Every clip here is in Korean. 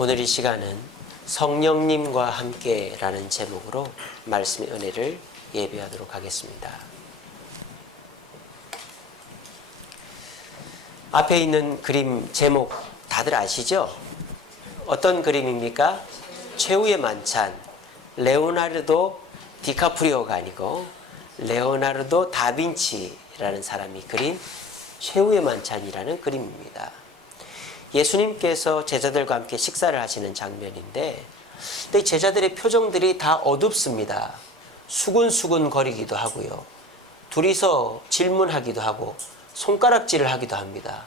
오늘 이 시간은 성령님과 함께라는 제목으로 말씀의 은혜를 예배하도록 하겠습니다. 앞에 있는 그림 제목 다들 아시죠? 어떤 그림입니까? 최후의 만찬. 레오나르도 디카프리오가 아니고 레오나르도 다빈치라는 사람이 그린 최후의 만찬이라는 그림입니다. 예수님께서 제자들과 함께 식사를 하시는 장면인데, 근데 제자들의 표정들이 다 어둡습니다. 수근수근 거리기도 하고요. 둘이서 질문하기도 하고 손가락질을 하기도 합니다.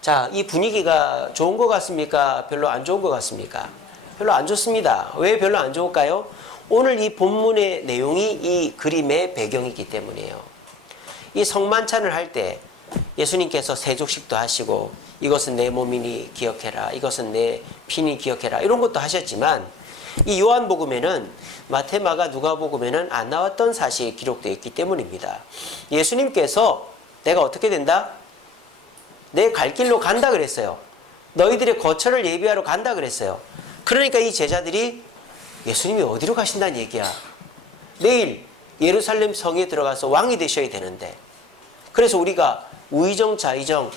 자, 이 분위기가 좋은 것 같습니까? 별로 안 좋은 것 같습니까? 별로 안 좋습니다. 왜 별로 안 좋을까요? 오늘 이 본문의 내용이 이 그림의 배경이기 때문이에요. 이 성만찬을 할 때 예수님께서 세족식도 하시고 이것은 내 몸이니 기억해라, 이것은 내 피니 기억해라, 이런 것도 하셨지만 이 요한복음에는 마태, 마가, 누가복음에는 안 나왔던 사실이 기록되어 있기 때문입니다. 예수님께서 내가 어떻게 된다? 내 갈 길로 간다 그랬어요. 너희들의 거처를 예비하러 간다 그랬어요. 그러니까 이 제자들이 예수님이 어디로 가신다는 얘기야. 내일 예루살렘 성에 들어가서 왕이 되셔야 되는데, 그래서 우리가 우의정, 좌의정,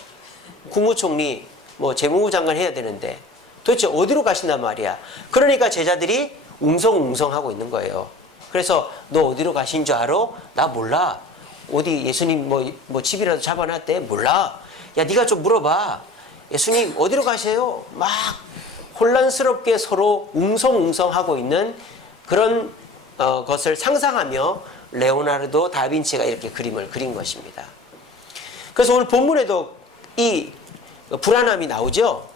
국무총리, 재무부 장관 해야 되는데 도대체 어디로 가신단 말이야. 그러니까 제자들이 웅성웅성하고 있는 거예요. 그래서 너 어디로 가신 줄 알아? 나 몰라. 어디 예수님 집이라도 잡아놨대? 몰라. 야, 네가 좀 물어봐. 예수님 어디로 가세요? 막 혼란스럽게 서로 웅성웅성하고 있는 그런 것을 상상하며 레오나르도 다빈치가 이렇게 그림을 그린 것입니다. 그래서 오늘 본문에도 이 불안함이 나오죠.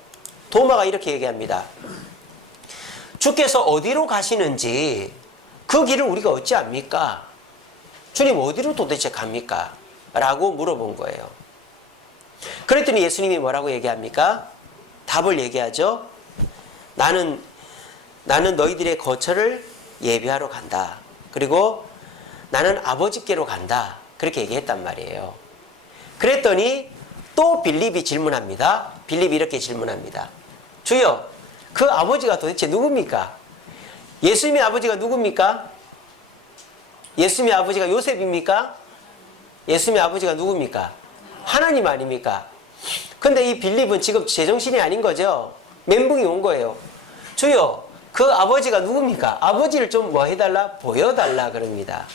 도마가 이렇게 얘기합니다. 주께서 어디로 가시는지 그 길을 우리가 어찌 압니까? 주님 어디로 도대체 갑니까? 라고 물어본 거예요. 그랬더니 예수님이 뭐라고 얘기합니까? 답을 얘기하죠. 나는 너희들의 거처를 예비하러 간다. 그리고 나는 아버지께로 간다. 그렇게 얘기했단 말이에요. 그랬더니 또 빌립이 질문합니다. 빌립이 이렇게 질문합니다. 주여, 그 아버지가 도대체 누굽니까? 예수님의 아버지가 누굽니까? 예수님의 아버지가 요셉입니까? 예수님의 아버지가 누굽니까? 하나님 아닙니까? 근데 이 빌립은 지금 제정신이 아닌 거죠. 멘붕이 온 거예요. 주여, 그 아버지가 누굽니까? 아버지를 좀 해달라? 보여달라 그럽니다.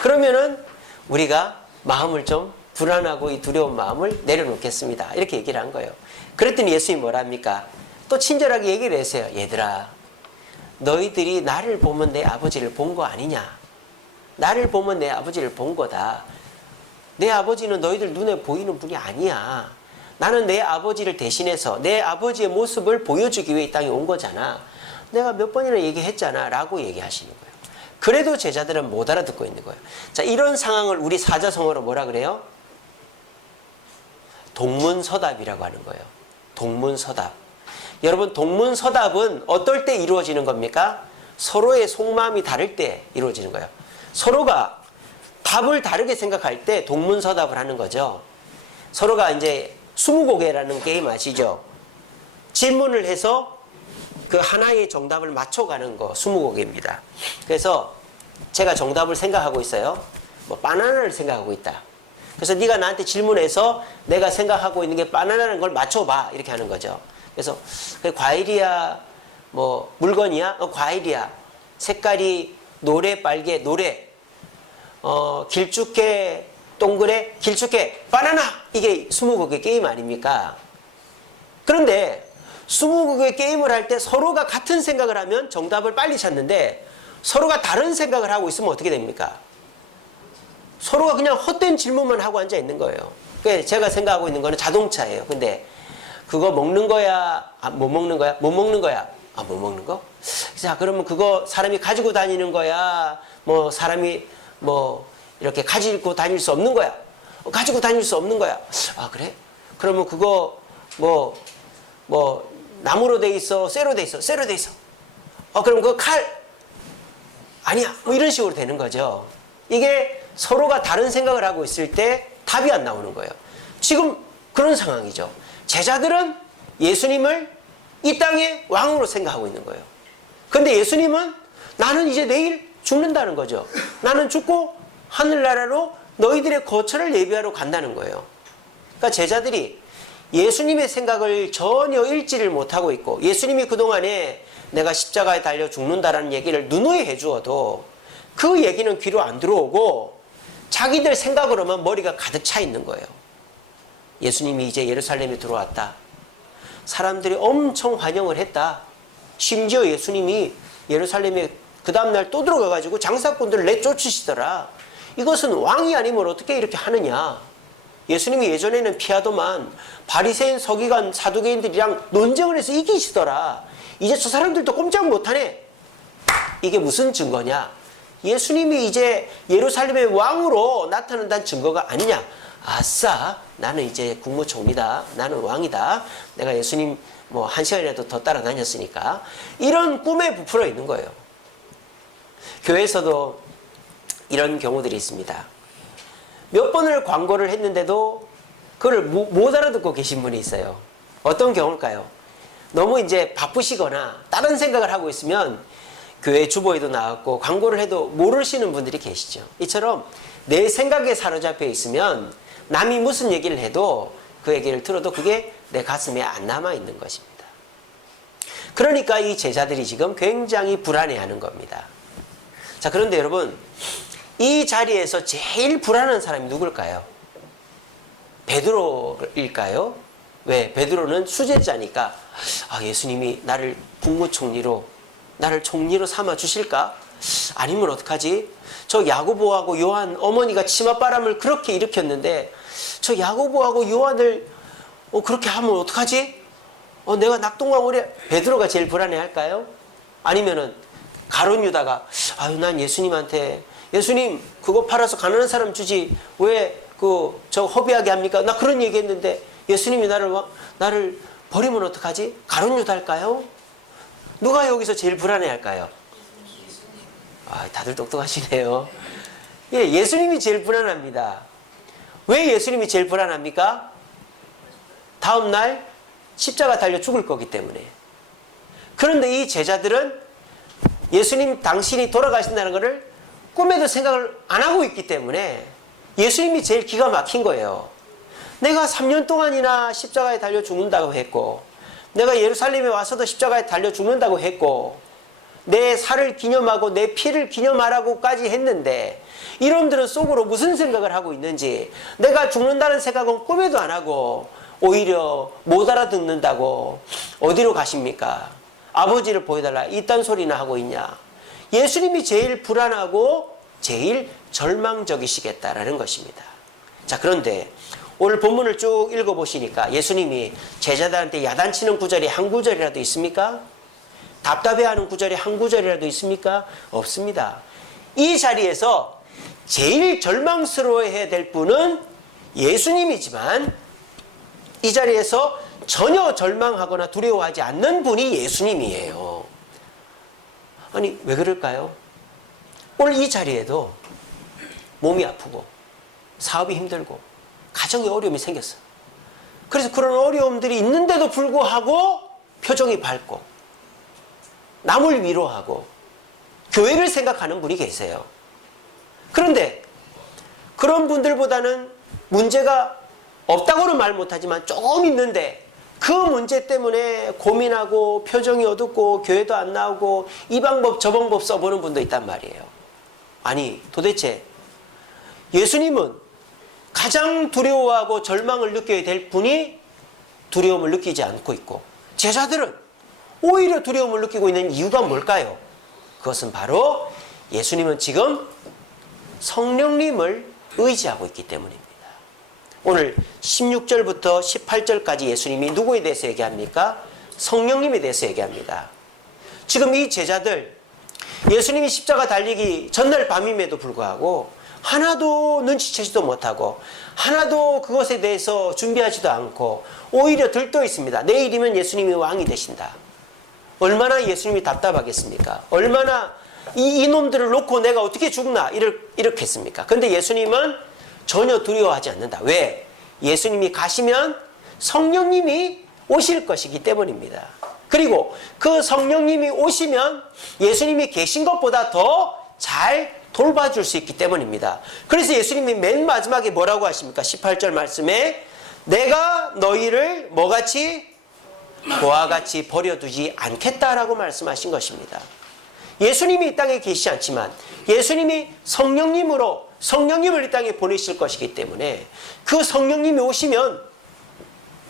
그러면은 우리가 마음을 좀 불안하고 이 두려운 마음을 내려놓겠습니다. 이렇게 얘기를 한 거예요. 그랬더니 예수님이 뭐라 합니까? 또 친절하게 얘기를 했어요. 얘들아, 너희들이 나를 보면 내 아버지를 본 거 아니냐? 나를 보면 내 아버지를 본 거다. 내 아버지는 너희들 눈에 보이는 분이 아니야. 나는 내 아버지를 대신해서 내 아버지의 모습을 보여주기 위해 이 땅에 온 거잖아. 내가 몇 번이나 얘기했잖아 라고 얘기하시는 거예요. 그래도 제자들은 못 알아듣고 있는 거예요. 자, 이런 상황을 우리 사자성어로 뭐라 그래요? 동문서답이라고 하는 거예요. 동문서답. 여러분, 동문서답은 어떨 때 이루어지는 겁니까? 서로의 속마음이 다를 때 이루어지는 거예요. 서로가 답을 다르게 생각할 때 동문서답을 하는 거죠. 서로가 이제 스무고개라는 게임 아시죠? 질문을 해서 그 하나의 정답을 맞춰가는 거 스무고개입니다. 그래서 제가 정답을 생각하고 있어요. 바나나를 생각하고 있다. 그래서 네가 나한테 질문해서 내가 생각하고 있는 게 바나나라는 걸 맞춰봐. 이렇게 하는 거죠. 그래서 과일이야? 물건이야? 과일이야. 색깔이 노래, 빨개, 노래. 길쭉해, 동그래, 길쭉해, 바나나! 이게 스무고개 게임 아닙니까? 그런데 스무고개 게임을 할 때 서로가 같은 생각을 하면 정답을 빨리 찾는데 서로가 다른 생각을 하고 있으면 어떻게 됩니까? 서로가 그냥 헛된 질문만 하고 앉아 있는 거예요. 그러니까 제가 생각하고 있는 거는 자동차예요. 근데 그거 먹는 거야? 못 먹는 거야? 못 먹는 거야? 못 먹는 거? 자, 그러면 그거 사람이 가지고 다니는 거야? 사람이 이렇게 가지고 다닐 수 없는 거야? 가지고 다닐 수 없는 거야? 아, 그래? 그러면 그거 나무로 돼 있어? 쇠로 돼 있어? 쇠로 돼 있어. 그럼 그거 칼? 아니야. 이런 식으로 되는 거죠. 이게 서로가 다른 생각을 하고 있을 때 답이 안 나오는 거예요. 지금 그런 상황이죠. 제자들은 예수님을 이 땅의 왕으로 생각하고 있는 거예요. 근데 예수님은 나는 이제 내일 죽는다는 거죠. 나는 죽고 하늘나라로 너희들의 거처를 예비하러 간다는 거예요. 그러니까 제자들이 예수님의 생각을 전혀 읽지를 못하고 있고, 예수님이 그동안에 내가 십자가에 달려 죽는다라는 얘기를 누누이 해주어도 그 얘기는 귀로 안 들어오고 자기들 생각으로만 머리가 가득 차 있는 거예요. 예수님이 이제 예루살렘에 들어왔다. 사람들이 엄청 환영을 했다. 심지어 예수님이 예루살렘에 그 다음날 또 들어가가지고 장사꾼들을 내쫓으시더라. 이것은 왕이 아니면 어떻게 이렇게 하느냐. 예수님이 예전에는 피하더만 바리새인, 서기관, 사두개인들이랑 논쟁을 해서 이기시더라. 이제 저 사람들도 꼼짝 못하네. 이게 무슨 증거냐? 예수님이 이제 예루살렘의 왕으로 나타난다는 증거가 아니냐. 아싸, 나는 이제 국무총리다. 나는 왕이다. 내가 예수님 뭐 한 시간이라도 더 따라다녔으니까. 이런 꿈에 부풀어 있는 거예요. 교회에서도 이런 경우들이 있습니다. 몇 번을 광고를 했는데도 그걸 못 알아듣고 계신 분이 있어요. 어떤 경우일까요? 너무 이제 바쁘시거나 다른 생각을 하고 있으면 교회 주보에도 나왔고 광고를 해도 모르시는 분들이 계시죠. 이처럼 내 생각에 사로잡혀 있으면 남이 무슨 얘기를 해도 그 얘기를 들어도 그게 내 가슴에 안 남아 있는 것입니다. 그러니까 이 제자들이 지금 굉장히 불안해하는 겁니다. 자, 그런데 여러분, 이 자리에서 제일 불안한 사람이 누굴까요? 베드로일까요? 왜? 베드로는 수제자니까 예수님이 나를 국무총리로, 나를 총리로 삼아 주실까? 아니면 어떡하지? 저 야고보하고 요한 어머니가 치맛바람을 그렇게 일으켰는데 저 야고보하고 요한을 그렇게 하면 어떡하지? 내가 낙동강 오래. 베드로가 제일 불안해할까요? 아니면은 가룟 유다가 난 예수님한테, 예수님 그거 팔아서 가난한 사람 주지 왜 저 허비하게 합니까? 나 그런 얘기했는데 예수님이 나를 버리면 어떡하지? 가룟 유다일까요? 누가 여기서 제일 불안해할까요? 다들 똑똑하시네요. 예, 예수님이 제일 불안합니다. 왜 예수님이 제일 불안합니까? 다음날 십자가 달려 죽을 거기 때문에. 그런데 이 제자들은 예수님 당신이 돌아가신다는 것을 꿈에도 생각을 안 하고 있기 때문에 예수님이 제일 기가 막힌 거예요. 내가 3년 동안이나 십자가에 달려 죽는다고 했고, 내가 예루살렘에 와서도 십자가에 달려 죽는다고 했고, 내 살을 기념하고 내 피를 기념하라고까지 했는데 이놈들은 속으로 무슨 생각을 하고 있는지, 내가 죽는다는 생각은 꿈에도 안 하고 오히려 못 알아듣는다고 어디로 가십니까? 아버지를 보여달라 이딴 소리나 하고 있냐. 예수님이 제일 불안하고 제일 절망적이시겠다라는 것입니다. 자, 그런데 오늘 본문을 쭉 읽어보시니까 예수님이 제자들한테 야단치는 구절이 한 구절이라도 있습니까? 답답해하는 구절이 한 구절이라도 있습니까? 없습니다. 이 자리에서 제일 절망스러워해야 될 분은 예수님이지만 이 자리에서 전혀 절망하거나 두려워하지 않는 분이 예수님이에요. 아니, 왜 그럴까요? 오늘 이 자리에도 몸이 아프고 사업이 힘들고 가정에 어려움이 생겼어요. 그래서 그런 어려움들이 있는데도 불구하고 표정이 밝고 남을 위로하고 교회를 생각하는 분이 계세요. 그런데 그런 분들보다는 문제가 없다고는 말 못하지만 조금 있는데 그 문제 때문에 고민하고 표정이 어둡고 교회도 안 나오고 이 방법 저 방법 써보는 분도 있단 말이에요. 아니, 도대체 예수님은 가장 두려워하고 절망을 느껴야 될 분이 두려움을 느끼지 않고 있고, 제자들은 오히려 두려움을 느끼고 있는 이유가 뭘까요? 그것은 바로 예수님은 지금 성령님을 의지하고 있기 때문입니다. 오늘 16절부터 18절까지 예수님이 누구에 대해서 얘기합니까? 성령님에 대해서 얘기합니다. 지금 이 제자들, 예수님이 십자가 달리기 전날 밤임에도 불구하고 하나도 눈치채지도 못하고 하나도 그것에 대해서 준비하지도 않고 오히려 들떠 있습니다. 내일이면 예수님이 왕이 되신다. 얼마나 예수님이 답답하겠습니까? 얼마나 이놈들을 놓고 내가 어떻게 죽나 이렇겠습니까? 근데 예수님은 전혀 두려워하지 않는다. 왜? 예수님이 가시면 성령님이 오실 것이기 때문입니다. 그리고 그 성령님이 오시면 예수님이 계신 것보다 더 잘 돌봐줄 수 있기 때문입니다. 그래서 예수님이 맨 마지막에 뭐라고 하십니까? 18절 말씀에 내가 너희를 뭐같이? 고와 같이 버려두지 않겠다라고 말씀하신 것입니다. 예수님이 이 땅에 계시지 않지만 예수님이 성령님을 이 땅에 보내실 것이기 때문에 그 성령님이 오시면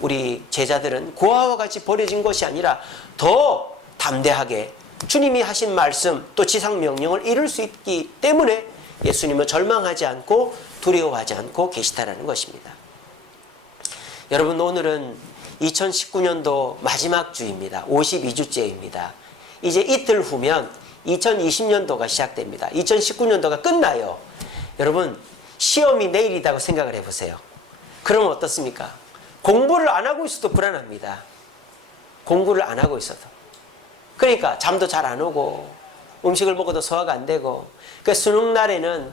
우리 제자들은 고아와 같이 버려진 것이 아니라 더 담대하게 주님이 하신 말씀 또 지상명령을 이룰 수 있기 때문에 예수님은 절망하지 않고 두려워하지 않고 계시다라는 것입니다. 여러분, 오늘은 2019년도 마지막 주입니다. 52주째입니다. 이제 이틀 후면 2020년도가 시작됩니다. 2019년도가 끝나요. 여러분, 시험이 내일이라고 생각을 해보세요. 그러면 어떻습니까? 공부를 안 하고 있어도 불안합니다. 공부를 안 하고 있어도. 그러니까 잠도 잘 안 오고 음식을 먹어도 소화가 안 되고, 그 수능 날에는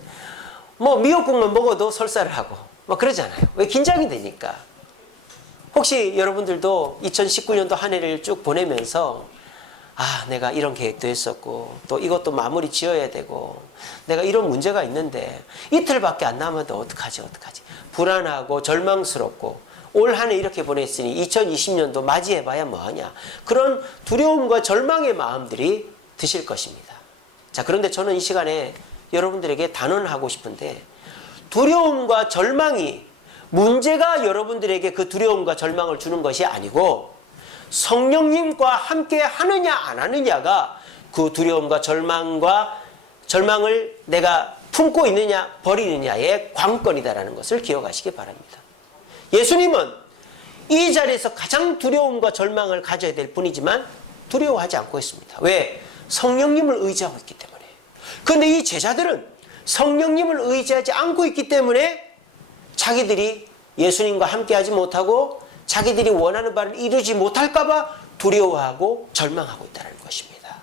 뭐 미역국만 먹어도 설사를 하고 뭐 그러잖아요. 왜? 긴장이 되니까. 혹시 여러분들도 2019년도 한 해를 쭉 보내면서 내가 이런 계획도 했었고 또 이것도 마무리 지어야 되고 내가 이런 문제가 있는데 이틀밖에 안 남았는데 어떡하지 불안하고 절망스럽고 올 한 해 이렇게 보냈으니 2020년도 맞이해봐야 뭐하냐, 그런 두려움과 절망의 마음들이 드실 것입니다. 자, 그런데 저는 이 시간에 여러분들에게 단언하고 싶은데, 두려움과 절망이 문제가 여러분들에게 그 두려움과 절망을 주는 것이 아니고 성령님과 함께 하느냐 안 하느냐가 그 두려움과 절망을 내가 품고 있느냐 버리느냐의 관건이다라는 것을 기억하시기 바랍니다. 예수님은 이 자리에서 가장 두려움과 절망을 가져야 될 분이지만 두려워하지 않고 있습니다. 왜? 성령님을 의지하고 있기 때문에. 그런데 이 제자들은 성령님을 의지하지 않고 있기 때문에 자기들이 예수님과 함께하지 못하고 자기들이 원하는 바를 이루지 못할까 봐 두려워하고 절망하고 있다는 것입니다.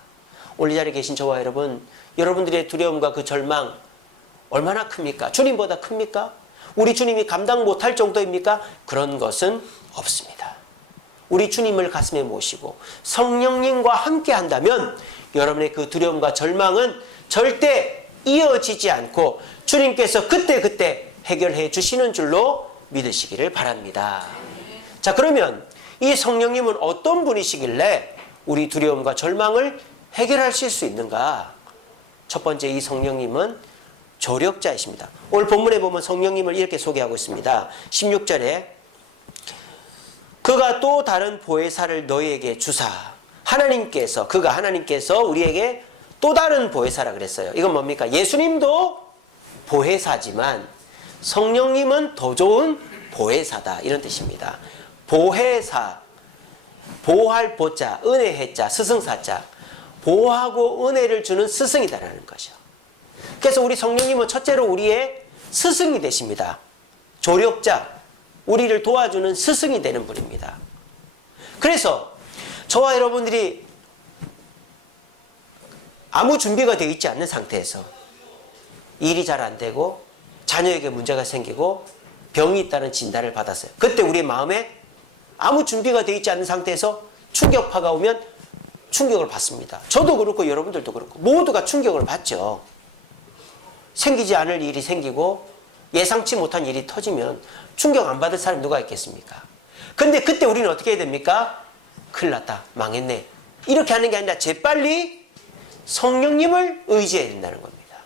오늘 이 자리에 계신 저와 여러분들의 두려움과 그 절망 얼마나 큽니까? 주님보다 큽니까? 우리 주님이 감당 못할 정도입니까? 그런 것은 없습니다. 우리 주님을 가슴에 모시고 성령님과 함께 한다면 여러분의 그 두려움과 절망은 절대 이어지지 않고 주님께서 그때그때 해결해 주시는 줄로 믿으시기를 바랍니다. 자, 그러면 이 성령님은 어떤 분이시길래 우리 두려움과 절망을 해결하실 수 있는가? 첫 번째, 이 성령님은 조력자이십니다. 오늘 본문에 보면 성령님을 이렇게 소개하고 있습니다. 16절에 그가 또 다른 보혜사를 너희에게 주사, 하나님께서 우리에게 또 다른 보혜사라 그랬어요. 이건 뭡니까? 예수님도 보혜사지만 성령님은 더 좋은 보혜사다, 이런 뜻입니다. 보혜사, 보호할 보자, 은혜의 자, 스승사자, 보호하고 은혜를 주는 스승이다라는 거죠. 그래서 우리 성령님은 첫째로 우리의 스승이 되십니다. 조력자, 우리를 도와주는 스승이 되는 분입니다. 그래서 저와 여러분들이 아무 준비가 되어 있지 않는 상태에서 일이 잘 안 되고 자녀에게 문제가 생기고 병이 있다는 진단을 받았어요. 그때 우리 마음에 아무 준비가 되어 있지 않는 상태에서 충격파가 오면 충격을 받습니다. 저도 그렇고 여러분들도 그렇고 모두가 충격을 받죠. 생기지 않을 일이 생기고 예상치 못한 일이 터지면 충격 안 받을 사람이 누가 있겠습니까? 근데 그때 우리는 어떻게 해야 됩니까? 큰일 났다, 망했네, 이렇게 하는 게 아니라 재빨리 성령님을 의지해야 된다는 겁니다.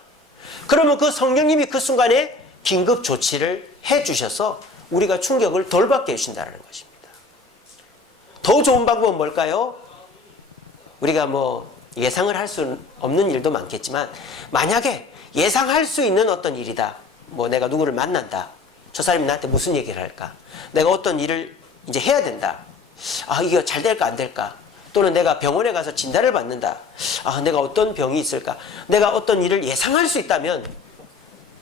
그러면 그 성령님이 그 순간에 긴급 조치를 해주셔서 우리가 충격을 덜 받게 해주신다는 것입니다. 더 좋은 방법은 뭘까요? 우리가 예상을 할 수 없는 일도 많겠지만 만약에 예상할 수 있는 어떤 일이다, 내가 누구를 만난다, 저 사람이 나한테 무슨 얘기를 할까, 내가 어떤 일을 이제 해야 된다, 이게 잘 될까 안 될까, 또는 내가 병원에 가서 진단을 받는다, 내가 어떤 병이 있을까, 내가 어떤 일을 예상할 수 있다면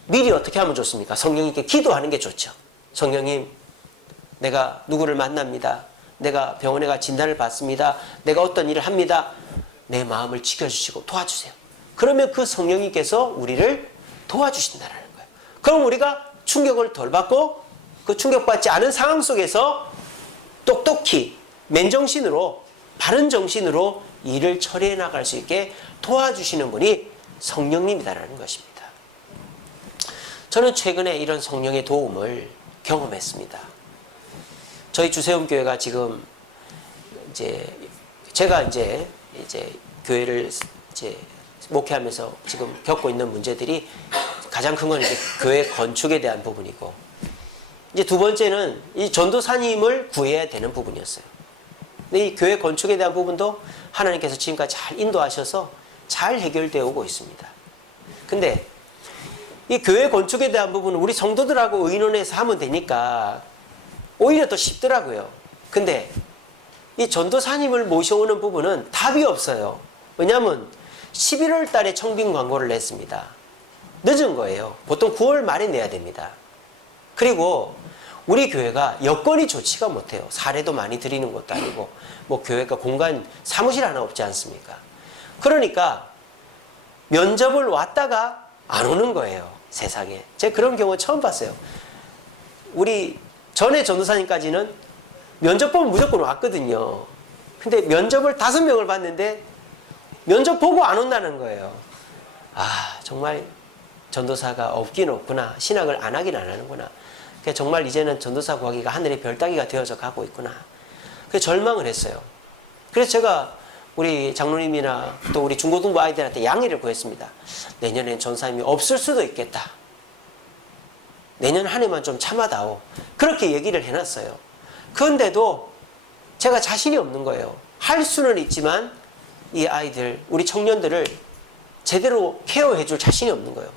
미리 어떻게 하면 좋습니까? 성령님께 기도하는 게 좋죠. 성령님, 내가 누구를 만납니다, 내가 병원에 가 진단을 받습니다, 내가 어떤 일을 합니다, 내 마음을 지켜주시고 도와주세요. 그러면 그 성령님께서 우리를 도와주신다는 거예요. 그럼 우리가 충격을 덜 받고 그 충격받지 않은 상황 속에서 똑똑히 맨정신으로 바른 정신으로 일을 처리해 나갈 수 있게 도와주시는 분이 성령님이다라는 것입니다. 저는 최근에 이런 성령의 도움을 경험했습니다. 저희 주세움교회가 지금 제가 이제 교회를 목회하면서 지금 겪고 있는 문제들이 가장 큰 건 이제 교회 건축에 대한 부분이고, 이제 두 번째는 이 전도사님을 구해야 되는 부분이었어요. 근데 이 교회 건축에 대한 부분도 하나님께서 지금까지 잘 인도하셔서 잘 해결되어 오고 있습니다. 근데 이 교회 건축에 대한 부분은 우리 성도들하고 의논해서 하면 되니까 오히려 더 쉽더라고요. 근데 이 전도사님을 모셔오는 부분은 답이 없어요. 왜냐하면 11월 달에 청빙 광고를 냈습니다. 늦은 거예요. 보통 9월 말에 내야 됩니다. 그리고 우리 교회가 여건이 좋지가 못해요. 사례도 많이 드리는 것도 아니고, 뭐 교회가 공간, 사무실 하나 없지 않습니까? 그러니까 면접을 왔다가 안 오는 거예요. 세상에. 제가 그런 경우 처음 봤어요. 우리 전에 전도사님까지는 면접 보면 무조건 왔거든요. 근데 면접을 5명을 봤는데 면접 보고 안 온다는 거예요. 아, 정말 전도사가 없긴 없구나. 신학을 안 하긴 안 하는구나. 정말 이제는 전도사 구하기가 하늘의 별 따기가 되어져 가고 있구나. 그래서 절망을 했어요. 그래서 제가 우리 장로님이나 또 우리 중고등부 아이들한테 양해를 구했습니다. 내년엔 전사님이 없을 수도 있겠다. 내년 한 해만 좀 참아다오. 그렇게 얘기를 해놨어요. 그런데도 제가 자신이 없는 거예요. 할 수는 있지만 이 아이들, 우리 청년들을 제대로 케어해 줄 자신이 없는 거예요.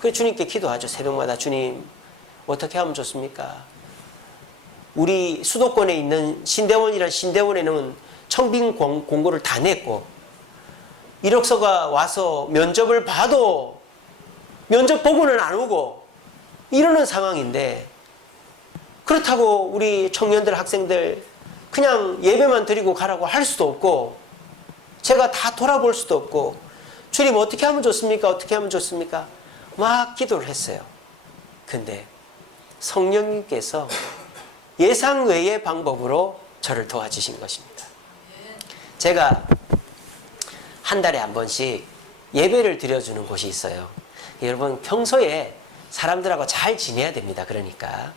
그래서 주님께 기도하죠. 새벽마다 주님 어떻게 하면 좋습니까? 우리 수도권에 있는 신대원이란 신대원에는 청빙 공고를 다 냈고 이력서가 와서 면접을 봐도 면접 보고는 안 오고 이러는 상황인데, 그렇다고 우리 청년들 학생들 그냥 예배만 드리고 가라고 할 수도 없고 제가 다 돌아볼 수도 없고, 주님 어떻게 하면 좋습니까? 어떻게 하면 좋습니까? 막 기도를 했어요. 근데 성령님께서 예상 외의 방법으로 저를 도와주신 것입니다. 제가 한 달에 한 번씩 예배를 드려주는 곳이 있어요. 여러분 평소에 사람들하고 잘 지내야 됩니다. 그러니까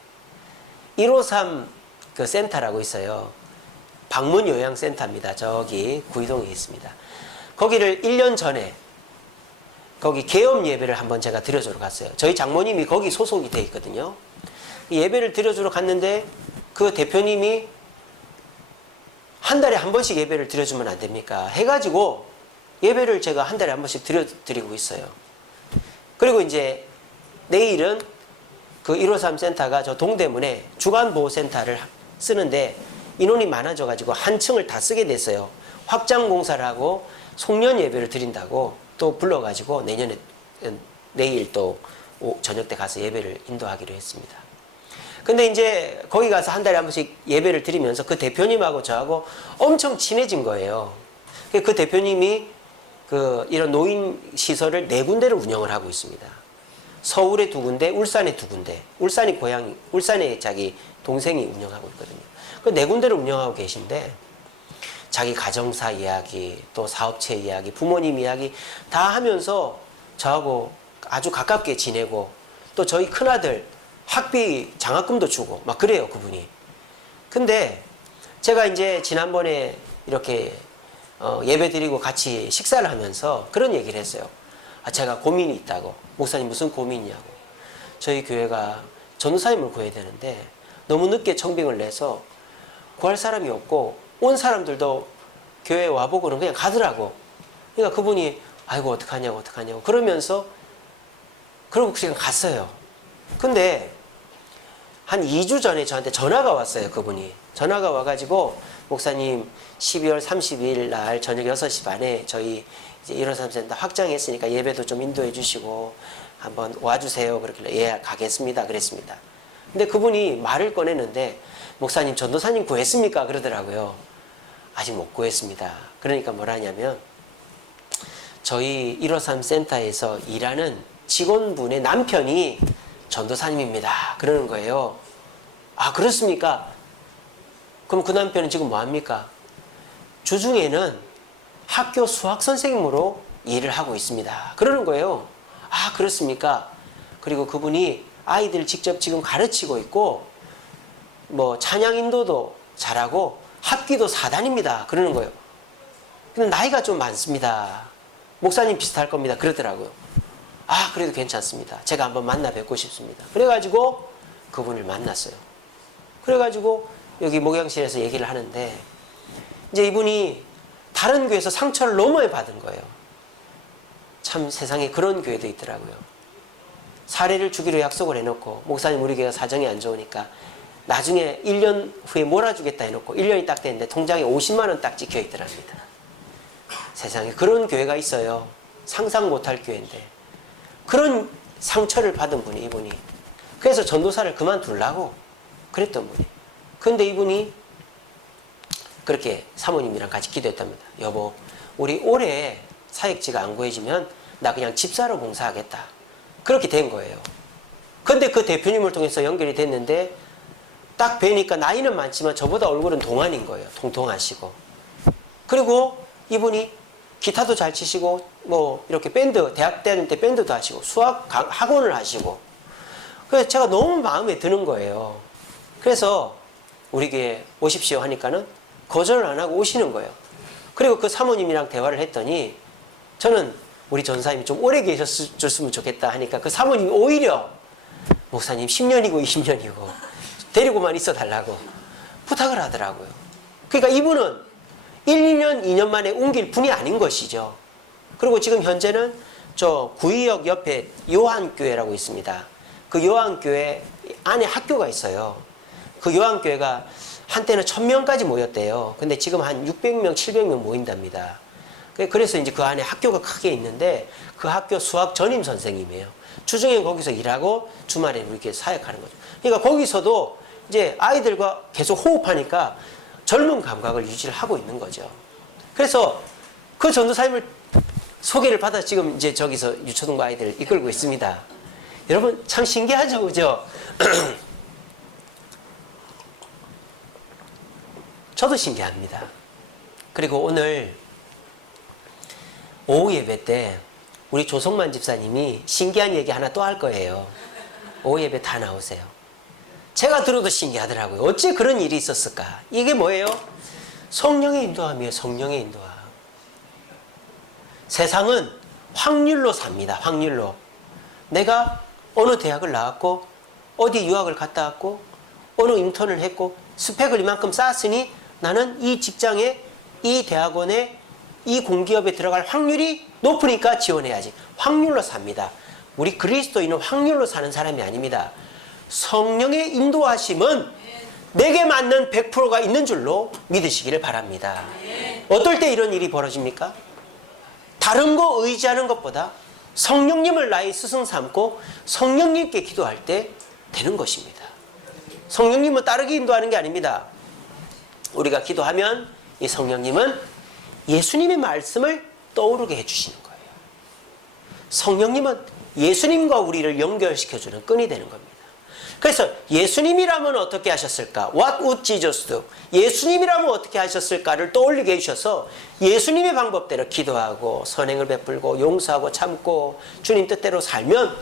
153 그 센터라고 있어요. 방문 요양센터입니다. 저기 구이동에 있습니다. 거기를 1년 전에 거기 개업 예배를 한번 제가 드려주러 갔어요. 저희 장모님이 거기 소속이 돼 있거든요. 예배를 드려주러 갔는데 그 대표님이 한 달에 한 번씩 예배를 드려주면 안 됩니까? 해가지고 예배를 제가 한 달에 한 번씩 드리고 있어요. 그리고 이제 내일은 그 153 센터가 저 동대문에 주간보호센터를 쓰는데 인원이 많아져가지고 한 층을 다 쓰게 됐어요. 확장 공사를 하고 송년 예배를 드린다고 또 불러가지고 내일 또 저녁 때 가서 예배를 인도하기로 했습니다. 근데 이제 거기 가서 한 달에 한 번씩 예배를 드리면서 그 대표님하고 저하고 엄청 친해진 거예요. 그 대표님이 이런 노인 시설을 4군데를 운영을 하고 있습니다. 서울에 2군데, 울산에 2군데, 울산에 자기 동생이 운영하고 있거든요. 그 4군데를 운영하고 계신데 자기 가정사 이야기, 또 사업체 이야기, 부모님 이야기 다 하면서 저하고 아주 가깝게 지내고, 또 저희 큰아들 학비 장학금도 주고 막 그래요, 그분이. 근데 제가 이제 지난번에 이렇게 예배 드리고 같이 식사를 하면서 그런 얘기를 했어요. 제가 고민이 있다고. 목사님 무슨 고민이냐고. 저희 교회가 전도사님을 구해야 되는데 너무 늦게 청빙을 내서 구할 사람이 없고 온 사람들도 교회에 와보고는 그냥 가더라고. 그러니까 그분이 아이고 어떡하냐고 그러면서 그러고 그냥 갔어요. 근데 한 2주 전에 저한테 전화가 왔어요. 그분이 전화가 와가지고 목사님 12월 30일 날 저녁 6시 반에 저희 이제 153센터 확장했으니까 예배도 좀 인도해 주시고 한번 와주세요. 그렇길래 예 가겠습니다 그랬습니다. 근데 그분이 말을 꺼냈는데 목사님 전도사님 구했습니까? 그러더라고요. 아직 못 구했습니다. 그러니까 뭐라냐면 저희 153 센터에서 일하는 직원분의 남편이 전도사님입니다. 그러는 거예요. 아 그렇습니까? 그럼 그 남편은 지금 뭐합니까? 주중에는 학교 수학 선생님으로 일을 하고 있습니다. 그러는 거예요. 아, 그렇습니까? 그리고 그분이 아이들 직접 지금 가르치고 있고, 뭐, 찬양 인도도 잘하고, 합기도 4단입니다. 그러는 거예요. 근데 나이가 좀 많습니다. 목사님 비슷할 겁니다. 그러더라고요. 아, 그래도 괜찮습니다. 제가 한번 만나 뵙고 싶습니다. 그래가지고 그분을 만났어요. 그래가지고 여기 목양실에서 얘기를 하는데, 이제 이분이 다른 교회에서 상처를 너무 많이 받은 거예요. 참 세상에 그런 교회도 있더라고요. 사례를 주기로 약속을 해놓고, 목사님 우리 교회가 사정이 안 좋으니까 나중에 1년 후에 몰아주겠다 해놓고 1년이 딱 됐는데 통장에 50만 원 딱 찍혀 있더랍니다. 세상에 그런 교회가 있어요. 상상 못할 교회인데. 그런 상처를 받은 분이 이분이. 그래서 전도사를 그만두려고 그랬던 분이. 그런데 이분이 그렇게 사모님이랑 같이 기도했답니다. 여보, 우리 올해 사역지가 안 구해지면 나 그냥 집사로 봉사하겠다. 그렇게 된 거예요. 근데 그 대표님을 통해서 연결이 됐는데 딱 뵈니까 나이는 많지만 저보다 얼굴은 동안인 거예요. 통통하시고. 그리고 이분이 기타도 잘 치시고 뭐 이렇게 밴드, 대학 다닐 때 밴드도 하시고 수학 학원을 하시고. 그래서 제가 너무 마음에 드는 거예요. 그래서 우리 교회 오십시오 하니까는 거절을 안 하고 오시는 거예요. 그리고 그 사모님이랑 대화를 했더니 저는 우리 전사님이 좀 오래 계셨으면 좋겠다 하니까 그 사모님이 오히려 목사님 10년이고 20년이고 데리고만 있어 달라고 부탁을 하더라고요. 그러니까 이분은 1, 2년, 2년 만에 옮길 분이 아닌 것이죠. 그리고 지금 현재는 저 구의역 옆에 요한교회라고 있습니다. 그 요한교회 안에 학교가 있어요. 그 요한교회가 한때는 1000명까지 모였대요. 근데 지금 한 600명, 700명 모인답니다. 그래서 이제 그 안에 학교가 크게 있는데 그 학교 수학 전임 선생님이에요. 주중에 거기서 일하고 주말에 이렇게 사역하는 거죠. 그러니까 거기서도 이제 아이들과 계속 호흡하니까 젊은 감각을 유지를 하고 있는 거죠. 그래서 그 전도사님을 소개를 받아 지금 이제 저기서 유초등부 아이들을 이끌고 있습니다. 여러분 참 신기하죠, 그죠? 저도 신기합니다. 그리고 오늘 오후 예배 때 우리 조성만 집사님이 신기한 얘기 하나 또 할 거예요. 오후 예배 다 나오세요. 제가 들어도 신기하더라고요. 어째 그런 일이 있었을까? 이게 뭐예요? 성령의 인도함이에요. 성령의 인도함. 세상은 확률로 삽니다. 확률로. 내가 어느 대학을 나왔고 어디 유학을 갔다 왔고 어느 인턴을 했고 스펙을 이만큼 쌓았으니 나는 이 직장에 이 대학원에 이 공기업에 들어갈 확률이 높으니까 지원해야지. 확률로 삽니다. 우리 그리스도인은 확률로 사는 사람이 아닙니다. 성령의 인도하심은 내게 맞는 100%가 있는 줄로 믿으시기를 바랍니다. 어떨 때 이런 일이 벌어집니까? 다른 거 의지하는 것보다 성령님을 나의 스승 삼고 성령님께 기도할 때 되는 것입니다. 성령님은 따르게 인도하는 게 아닙니다. 우리가 기도하면 이 성령님은 예수님의 말씀을 떠오르게 해주시는 거예요. 성령님은 예수님과 우리를 연결시켜주는 끈이 되는 겁니다. 그래서 예수님이라면 어떻게 하셨을까? What would Jesus do? 예수님이라면 어떻게 하셨을까를 떠올리게 해주셔서 예수님의 방법대로 기도하고 선행을 베풀고 용서하고 참고 주님 뜻대로 살면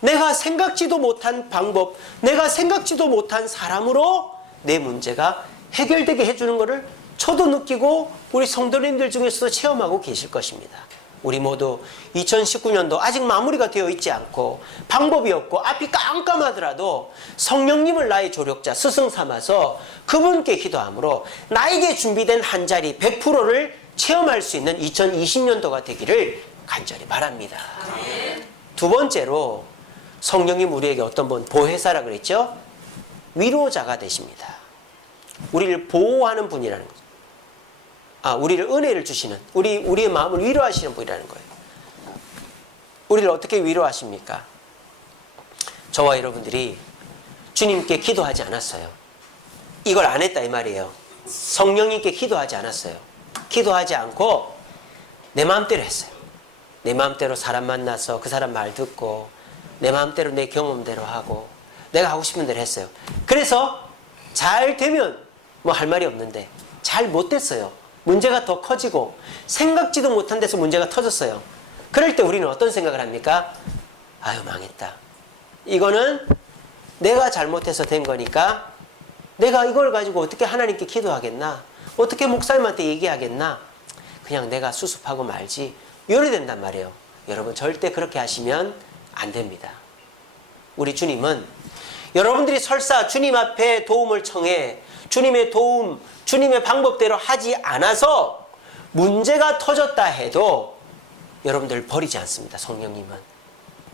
내가 생각지도 못한 방법, 내가 생각지도 못한 사람으로 내 문제가 해결되게 해주는 것을 저도 느끼고 우리 성도님들 중에서도 체험하고 계실 것입니다. 우리 모두 2019년도 아직 마무리가 되어 있지 않고 방법이 없고 앞이 깜깜하더라도 성령님을 나의 조력자, 스승 삼아서 그분께 기도함으로 나에게 준비된 한 자리 100%를 체험할 수 있는 2020년도가 되기를 간절히 바랍니다. 두 번째로 성령님 우리에게 어떤 분 보혜사라 그랬죠? 위로자가 되십니다. 우리를 보호하는 분이라는 거죠. 우리를 은혜를 주시는, 우리의 마음을 위로하시는 분이라는 거예요. 우리를 어떻게 위로하십니까? 저와 여러분들이 주님께 기도하지 않았어요. 이걸 안 했다 이 말이에요. 성령님께 기도하지 않았어요. 기도하지 않고 내 마음대로 했어요. 내 마음대로 사람 만나서 그 사람 말 듣고 내 마음대로 내 경험대로 하고 내가 하고 싶은 대로 했어요. 그래서 잘 되면 뭐 할 말이 없는데 잘 못 됐어요. 문제가 더 커지고 생각지도 못한 데서 문제가 터졌어요. 그럴 때 우리는 어떤 생각을 합니까? 아유, 망했다. 이거는 내가 잘못해서 된 거니까 내가 이걸 가지고 어떻게 하나님께 기도하겠나? 어떻게 목사님한테 얘기하겠나? 그냥 내가 수습하고 말지. 이래 된단 말이에요. 여러분, 절대 그렇게 하시면 안 됩니다. 우리 주님은 여러분들이 설사 주님 앞에 도움을 청해 주님의 도움, 주님의 방법대로 하지 않아서 문제가 터졌다 해도 여러분들을 버리지 않습니다.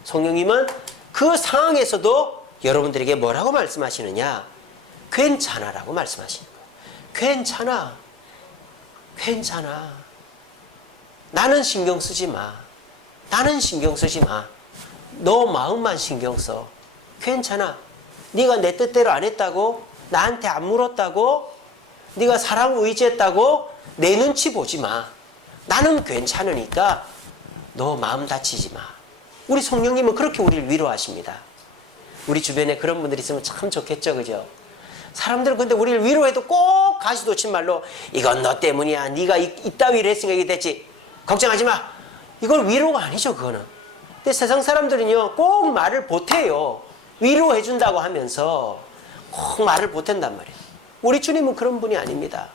성령님은 그 상황에서도 여러분들에게 뭐라고 말씀하시느냐? 괜찮아라고 말씀하시는 거예요. 괜찮아. 나는 신경 쓰지 마. 너 마음만 신경 써. 괜찮아. 네가 내 뜻대로 안 했다고? 나한테 안 물었다고? 네가 사랑 의지했다고? 내 눈치 보지 마. 나는 괜찮으니까 너 마음 다치지 마. 우리 성령님은 그렇게 우리를 위로하십니다. 우리 주변에 그런 분들이 있으면 참 좋겠죠, 그죠? 사람들은 근데 우리를 위로해도 꼭 가시돋친 말로 이건 너 때문이야. 네가 이따위를 했으니까 이게 됐지. 걱정하지 마. 이걸 위로가 아니죠, 그거는. 근데 세상 사람들은요, 꼭 말을 보태요. 위로해준다고 하면서 꼭 말을 보탠단 말이에요. 우리 주님은 그런 분이 아닙니다.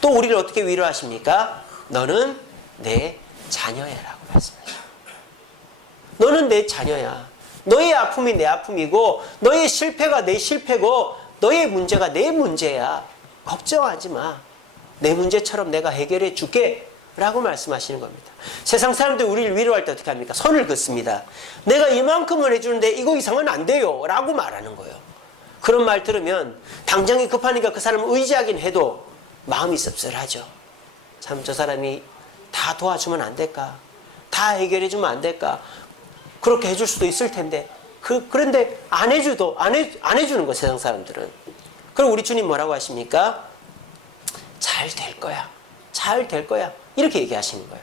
또 우리를 어떻게 위로하십니까? 너는 내 자녀야 라고 말씀하셔요. 너는 내 자녀야. 너의 아픔이 내 아픔이고 너의 실패가 내 실패고 너의 문제가 내 문제야. 걱정하지 마. 내 문제처럼 내가 해결해 줄게 라고 말씀하시는 겁니다. 세상 사람들이 우리를 위로할 때 어떻게 합니까? 선을 긋습니다. 내가 이만큼을 해주는데 이거 이상은 안 돼요 라고 말하는 거예요. 그런 말 들으면 당장이 급하니까 그 사람을 의지하긴 해도 마음이 씁쓸하죠. 참, 저 사람이 다 도와주면 안 될까? 다 해결해 주면 안 될까? 그렇게 해줄 수도 있을 텐데 그런데 안 해주는 거, 세상 사람들은. 그럼 우리 주님 뭐라고 하십니까? 잘 될 거야. 이렇게 얘기하시는 거예요.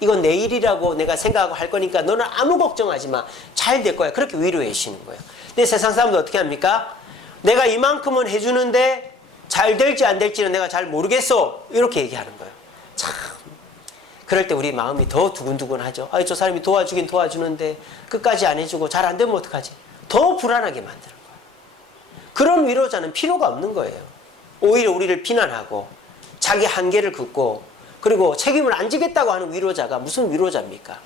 이건 내일이라고 내가 생각하고 할 거니까 너는 아무 걱정하지 마. 잘 될 거야. 그렇게 위로해 주시는 거예요. 근데 세상 사람들 어떻게 합니까? 내가 이만큼은 해주는데 잘 될지 안 될지는 내가 잘 모르겠어. 이렇게 얘기하는 거예요. 참, 그럴 때 우리 마음이 더 두근두근하죠. 저 사람이 도와주긴 도와주는데 끝까지 안 해주고 잘 안 되면 어떡하지? 더 불안하게 만드는 거예요. 그런 위로자는 필요가 없는 거예요. 오히려 우리를 비난하고 자기 한계를 긋고 그리고 책임을 안 지겠다고 하는 위로자가 무슨 위로자입니까?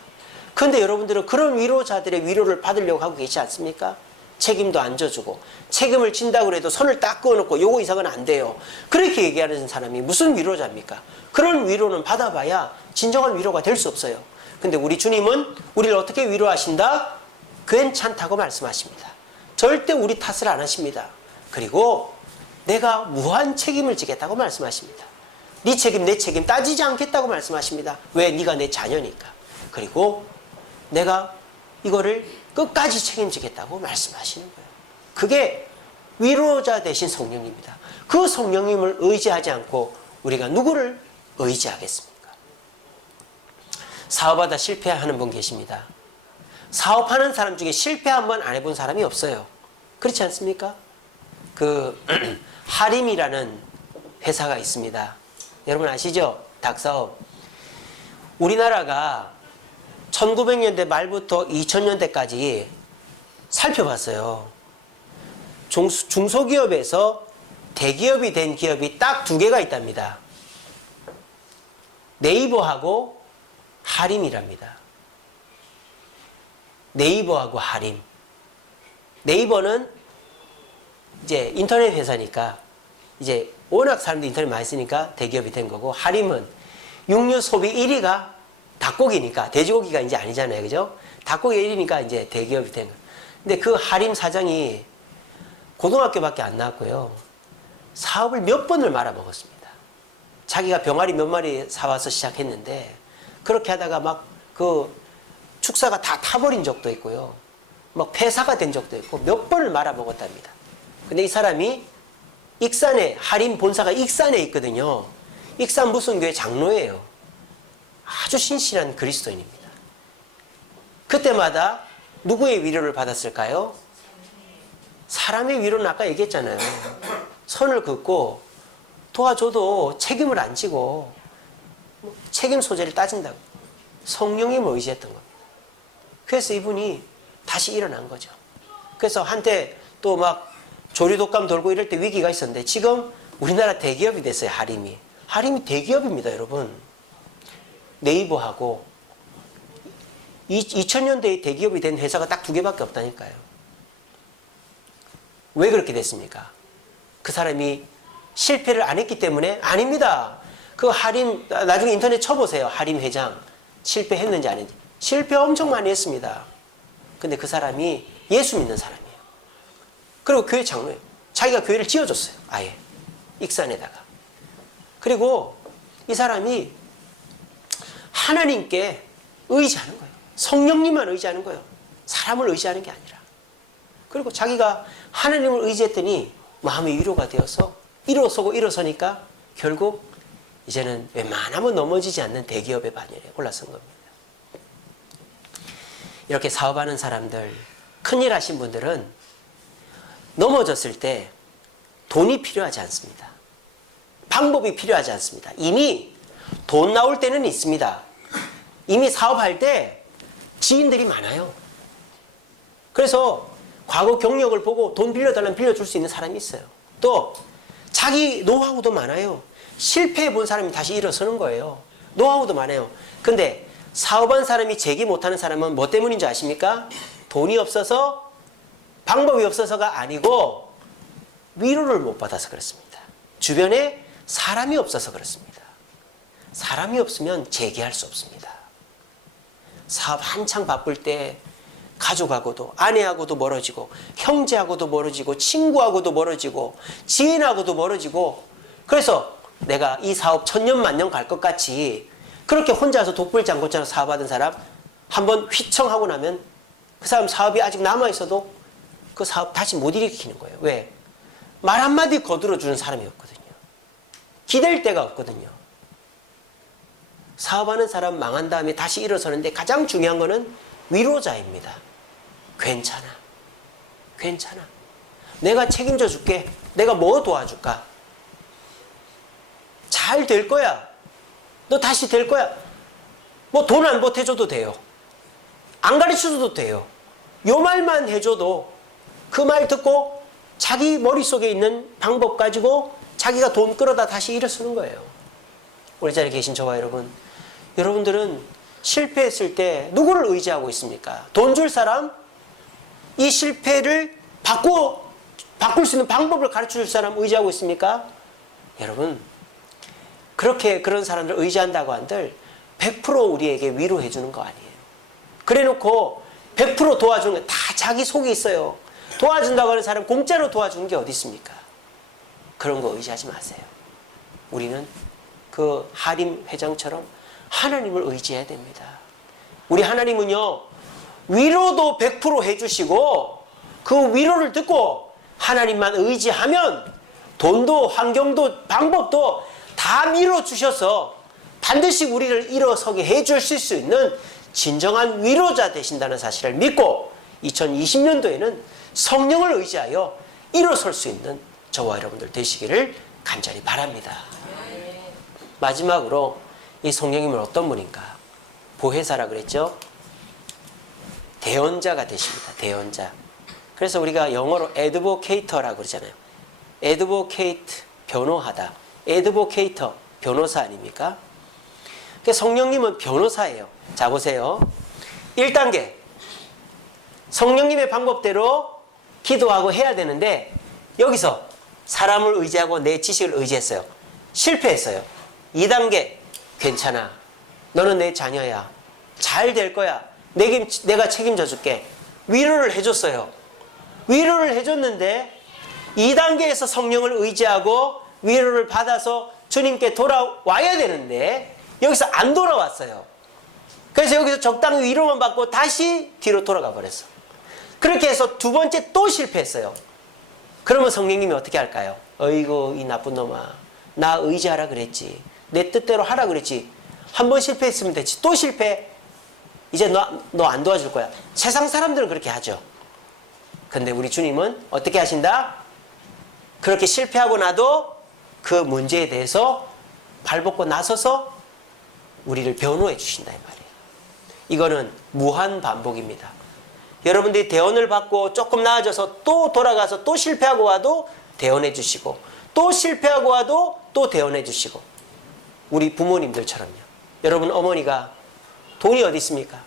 그런데 여러분들은 그런 위로자들의 위로를 받으려고 하고 계시지 않습니까? 책임도 안 져주고 책임을 진다고 해도 손을 딱 그어놓고 요거 이상은 안 돼요. 그렇게 얘기하는 사람이 무슨 위로자입니까? 그런 위로는 받아봐야 진정한 위로가 될 수 없어요. 근데 우리 주님은 우리를 어떻게 위로하신다? 괜찮다고 말씀하십니다. 절대 우리 탓을 안 하십니다. 그리고 내가 무한 책임을 지겠다고 말씀하십니다. 네 책임 내 책임 따지지 않겠다고 말씀하십니다. 왜? 네가 내 자녀니까. 그리고 내가 이거를 끝까지 책임지겠다고 말씀하시는 거예요. 그게 위로자 되신 성령입니다. 그 성령님을 의지하지 않고 우리가 누구를 의지하겠습니까? 사업하다 실패하는 분 계십니다. 사업하는 사람 중에 실패 한 번 안 해본 사람이 없어요. 그렇지 않습니까? 하림이라는 회사가 있습니다. 여러분 아시죠? 닭사업. 우리나라가 1900년대 말부터 2000년대까지 살펴봤어요. 중소기업에서 대기업이 된 기업이 딱 2개가 있답니다. 네이버하고 하림이랍니다. 네이버하고 하림. 네이버는 이제 인터넷 회사니까 이제 워낙 사람들이 인터넷 많이 쓰니까 대기업이 된 거고, 하림은 육류 소비 1위가 닭고기니까, 돼지고기가 이제 아니잖아요. 그죠? 닭고기 1위니까 이제 대기업이 된 거예요. 근데 그 하림 사장이 고등학교밖에 안 나왔고요. 사업을 몇 번을 말아먹었습니다. 자기가 병아리 몇 마리 사와서 시작했는데 그렇게 하다가 막 그 축사가 다 타버린 적도 있고요. 막 폐사가 된 적도 있고 몇 번을 말아먹었답니다. 근데 이 사람이 익산에, 하림 본사가 익산에 있거든요. 익산 무슨 교회 장로예요. 아주 신실한 그리스도인입니다. 그때마다 누구의 위로를 받았을까요? 사람의 위로는 아까 얘기했잖아요. 선을 긋고 도와줘도 책임을 안 지고 책임 소재를 따진다고. 성령님을 의지했던 겁니다. 그래서 이분이 다시 일어난 거죠. 그래서 한때 또 막 조류독감 돌고 이럴 때 위기가 있었는데 지금 우리나라 대기업이 됐어요. 하림이. 하림이 대기업입니다, 여러분. 네이버하고 2000년대에 대기업이 된 회사가 딱 2개밖에 없다니까요. 왜 그렇게 됐습니까? 그 사람이 실패를 안 했기 때문에? 아닙니다. 그 하림, 나중에 인터넷 쳐보세요. 하림 회장. 실패했는지 아닌지. 실패 엄청 많이 했습니다. 근데 그 사람이 예수 믿는 사람이에요. 그리고 교회 장로예요. 자기가 교회를 지어줬어요. 아예. 익산에다가. 그리고 이 사람이 하나님께 의지하는 거예요. 성령님만 의지하는 거예요. 사람을 의지하는 게 아니라. 그리고 자기가 하나님을 의지했더니 마음의 위로가 되어서 일어서니까 결국 이제는 웬만하면 넘어지지 않는 대기업의 반열에 올라선 겁니다. 이렇게 사업하는 사람들, 큰일 하신 분들은 넘어졌을 때 돈이 필요하지 않습니다. 방법이 필요하지 않습니다. 이미 돈 나올 때는 있습니다. 이미 사업할 때 지인들이 많아요. 그래서 과거 경력을 보고 돈 빌려달라면 빌려줄 수 있는 사람이 있어요. 또 자기 노하우도 많아요. 실패해 본 사람이 다시 일어서는 거예요. 노하우도 많아요. 근데 사업한 사람이 재기 못하는 사람은 뭐 때문인지 아십니까? 돈이 없어서, 방법이 없어서가 아니고 위로를 못 받아서 그렇습니다. 주변에 사람이 없어서 그렇습니다. 사람이 없으면 재기할 수 없습니다. 사업 한창 바쁠 때 가족하고도, 아내하고도 멀어지고, 형제하고도 멀어지고, 친구하고도 멀어지고, 지인하고도 멀어지고, 그래서 내가 이 사업 천년만년 갈 것 같이 그렇게 혼자서 독불장군처럼 사업하던 사람 한번 휘청하고 나면 그 사람 사업이 아직 남아있어도 그 사업 다시 못 일으키는 거예요. 왜? 말 한마디 거들어주는 사람이 없거든요. 기댈 데가 없거든요. 사업하는 사람 망한 다음에 다시 일어서는데 가장 중요한 거는 위로자입니다. 괜찮아. 괜찮아. 내가 책임져 줄게. 내가 뭐 도와줄까? 잘 될 거야. 너 다시 될 거야. 뭐 돈 안 보태줘도 돼요. 안 가르쳐줘도 돼요. 요 말만 해줘도 그 말 듣고 자기 머릿속에 있는 방법 가지고 자기가 돈 끌어다 다시 일어서는 거예요. 우리 자리에 계신 저와 여러분, 여러분들은 실패했을 때 누구를 의지하고 있습니까? 돈 줄 사람? 이 실패를 바꿀 수 있는 방법을 가르쳐 줄 사람 의지하고 있습니까? 여러분, 그렇게 그런 사람들 의지한다고 한들 100% 우리에게 위로해 주는 거 아니에요. 그래 놓고 100% 도와주는 거 다 자기 속에 있어요. 도와준다고 하는 사람 공짜로 도와주는 게 어디 있습니까? 그런 거 의지하지 마세요. 우리는 그 하림 회장처럼 하나님을 의지해야 됩니다. 우리 하나님은요, 위로도 100% 해주시고 그 위로를 듣고 하나님만 의지하면 돈도 환경도 방법도 다 밀어주셔서 반드시 우리를 일어서게 해주실 수 있는 진정한 위로자 되신다는 사실을 믿고 2020년도에는 성령을 의지하여 일어설 수 있는 저와 여러분들 되시기를 간절히 바랍니다. 마지막으로 이 성령님은 어떤 분인가? 보혜사라 그랬죠? 대언자가 되십니다. 대언자. 그래서 우리가 영어로 advocate라고 그러잖아요. advocate, 변호하다. advocator, 변호사 아닙니까? 성령님은 변호사예요. 자, 보세요. 1단계. 성령님의 방법대로 기도하고 해야 되는데 여기서 사람을 의지하고 내 지식을 의지했어요. 실패했어요. 2단계. 괜찮아. 너는 내 자녀야. 잘 될 거야. 내가 책임져 줄게. 위로를 해줬어요. 위로를 해줬는데 2단계에서 성령을 의지하고 위로를 받아서 주님께 돌아와야 되는데 여기서 안 돌아왔어요. 그래서 여기서 적당히 위로만 받고 다시 뒤로 돌아가 버렸어. 그렇게 해서 두 번째 또 실패했어요. 그러면 성령님이 어떻게 할까요? 어이구, 이 나쁜 놈아. 나 의지하라 그랬지. 내 뜻대로 하라 그랬지. 한 번 실패했으면 됐지. 또 실패. 이제 너 안 도와줄 거야. 세상 사람들은 그렇게 하죠. 근데 우리 주님은 어떻게 하신다? 그렇게 실패하고 나도 그 문제에 대해서 발벗고 나서서 우리를 변호해 주신다 이 말이에요. 이거는 무한 반복입니다. 여러분들이 대언을 받고 조금 나아져서 또 돌아가서 또 실패하고 와도 대언해 주시고, 또 실패하고 와도 또 대언해 주시고, 우리 부모님들처럼요. 여러분 어머니가 돈이 어디 있습니까?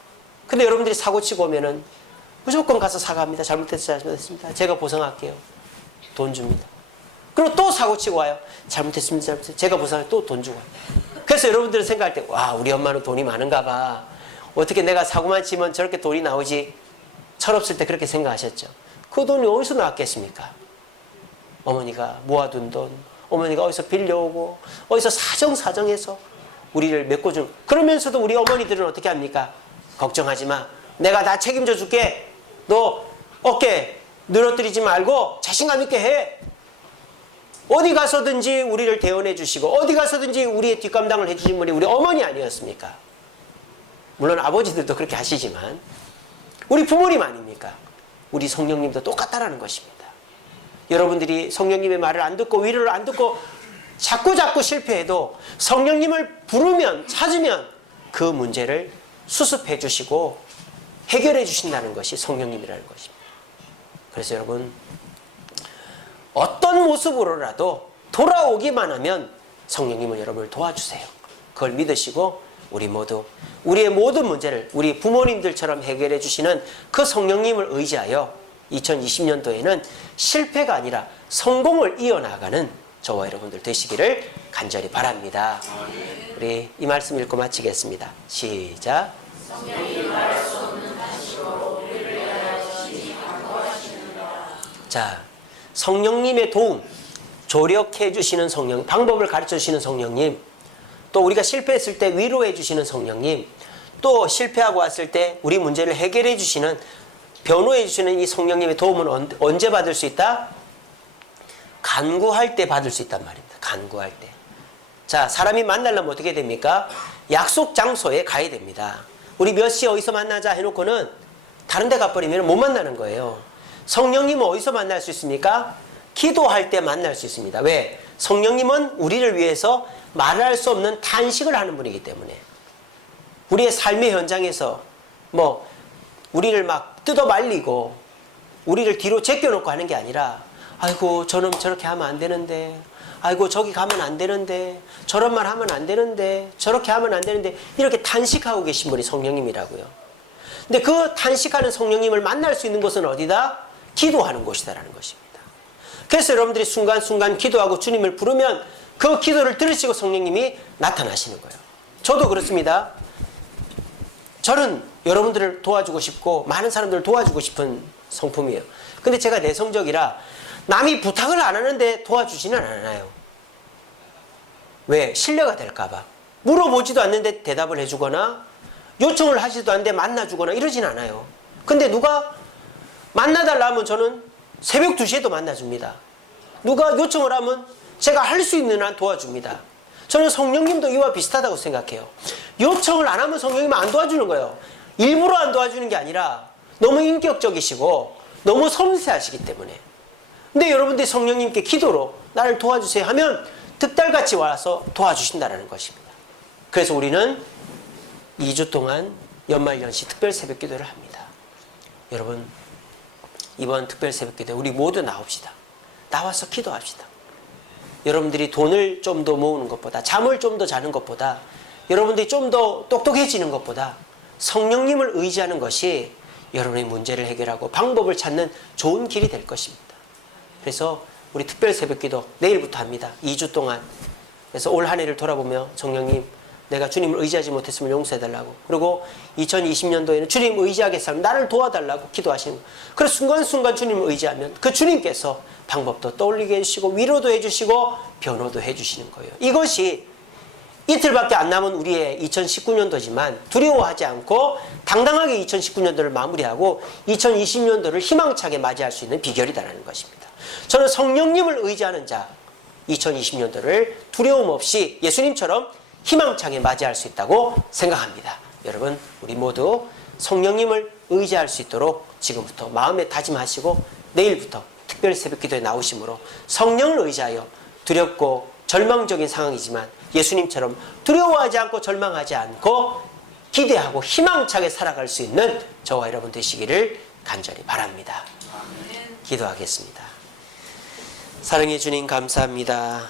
근데 여러분들이 사고 치고 오면은 무조건 가서 사과합니다. 잘못했습니다. 제가 보상할게요. 돈 줍니다. 그리고 또 사고 치고 와요. 잘못했습니다. 제가 보상해 또 돈 주고 와요. 그래서 여러분들은 생각할 때, 와, 우리 엄마는 돈이 많은가 봐. 어떻게 내가 사고만 치면 저렇게 돈이 나오지? 철없을 때 그렇게 생각하셨죠. 그 돈이 어디서 나왔겠습니까? 어머니가 모아둔 돈, 어머니가 어디서 빌려오고, 어디서 사정해서 우리를 메꿔준. 그러면서도 우리 어머니들은 어떻게 합니까? 걱정하지 마. 내가 다 책임져 줄게. 너 어깨 늘어뜨리지 말고 자신감 있게 해. 어디 가서든지 우리를 대언해 주시고, 어디 가서든지 우리의 뒷감당을 해주신 분이 우리 어머니 아니었습니까? 물론 아버지들도 그렇게 하시지만 우리 부모님 아닙니까? 우리 성령님도 똑같다라는 것입니다. 여러분들이 성령님의 말을 안 듣고 위로를 안 듣고 자꾸 실패해도 성령님을 부르면, 찾으면 그 문제를 수습해 주시고 해결해 주신다는 것이 성령님이라는 것입니다. 그래서 여러분, 어떤 모습으로라도 돌아오기만 하면 성령님은 여러분을 도와주세요. 그걸 믿으시고 우리 모두 우리의 모든 문제를 우리 부모님들처럼 해결해 주시는 그 성령님을 의지하여 2020년도에는 실패가 아니라 성공을 이어나가는 저와 여러분들 되시기를 간절히 바랍니다. 우리 이 말씀 읽고 마치겠습니다. 시작. 자, 성령님의 도움, 조력해 주시는 성령, 방법을 가르쳐 주시는 성령님, 또 우리가 실패했을 때 위로해 주시는 성령님, 또 실패하고 왔을 때 우리 문제를 해결해 주시는, 변호해 주시는 이 성령님의 도움은 언제 받을 수 있다? 간구할 때 받을 수 있단 말입니다. 간구할 때. 자, 사람이 만나려면 어떻게 됩니까? 약속 장소에 가야 됩니다. 우리 몇 시에 어디서 만나자 해놓고는 다른 데 가버리면 못 만나는 거예요. 성령님은 어디서 만날 수 있습니까? 기도할 때 만날 수 있습니다. 왜? 성령님은 우리를 위해서 말할 수 없는 탄식을 하는 분이기 때문에, 우리의 삶의 현장에서 우리를 막 뜯어 말리고 우리를 뒤로 제껴놓고 하는 게 아니라, 아이고 저놈 저렇게 하면 안 되는데, 아이고 저기 가면 안 되는데, 저런 말 하면 안 되는데, 저렇게 하면 안 되는데, 이렇게 탄식하고 계신 분이 성령님이라고요. 근데 그 탄식하는 성령님을 만날 수 있는 곳은 어디다? 기도하는 곳이다라는 것입니다. 그래서 여러분들이 순간순간 기도하고 주님을 부르면 그 기도를 들으시고 성령님이 나타나시는 거예요. 저도 그렇습니다. 저는 여러분들을 도와주고 싶고 많은 사람들을 도와주고 싶은 성품이에요. 근데 제가 내성적이라 남이 부탁을 안 하는데 도와주지는 않아요. 왜? 신뢰가 될까 봐. 물어보지도 않는데 대답을 해주거나 요청을 하지도 않는데 만나주거나 이러진 않아요. 근데 누가 만나달라 하면 저는 새벽 2시에도 만나줍니다. 누가 요청을 하면 제가 할 수 있는 한 도와줍니다. 저는 성령님도 이와 비슷하다고 생각해요. 요청을 안 하면 성령님은 안 도와주는 거예요. 일부러 안 도와주는 게 아니라 너무 인격적이시고 너무 섬세하시기 때문에. 근데 여러분들이 성령님께 기도로 나를 도와주세요 하면 득달같이 와서 도와주신다는 것입니다. 그래서 우리는 2주 동안 연말연시 특별 새벽 기도를 합니다. 여러분, 이번 특별 새벽 기도에 우리 모두 나옵시다. 나와서 기도합시다. 여러분들이 돈을 좀 더 모으는 것보다, 잠을 좀 더 자는 것보다, 여러분들이 좀 더 똑똑해지는 것보다 성령님을 의지하는 것이 여러분의 문제를 해결하고 방법을 찾는 좋은 길이 될 것입니다. 그래서 우리 특별 새벽기도 내일부터 합니다. 2주 동안. 그래서 올 한 해를 돌아보며 성령님, 내가 주님을 의지하지 못했으면 용서해달라고, 그리고 2020년도에는 주님을 의지하겠사오니 나를 도와달라고 기도하시는 거예요. 그래서 순간순간 주님을 의지하면 그 주님께서 방법도 떠올리게 해주시고 위로도 해주시고 변호도 해주시는 거예요. 이것이 이틀밖에 안 남은 우리의 2019년도지만 두려워하지 않고 당당하게 2019년도를 마무리하고 2020년도를 희망차게 맞이할 수 있는 비결이다라는 것입니다. 저는 성령님을 의지하는 자, 2020년도를 두려움 없이 예수님처럼 희망차게 맞이할 수 있다고 생각합니다. 여러분, 우리 모두 성령님을 의지할 수 있도록 지금부터 마음에 다짐하시고 내일부터 특별 새벽 기도에 나오심으로 성령을 의지하여 두렵고 절망적인 상황이지만 예수님처럼 두려워하지 않고 절망하지 않고 기대하고 희망차게 살아갈 수 있는 저와 여러분 되시기를 간절히 바랍니다. 기도하겠습니다. 사랑해 주님 감사합니다.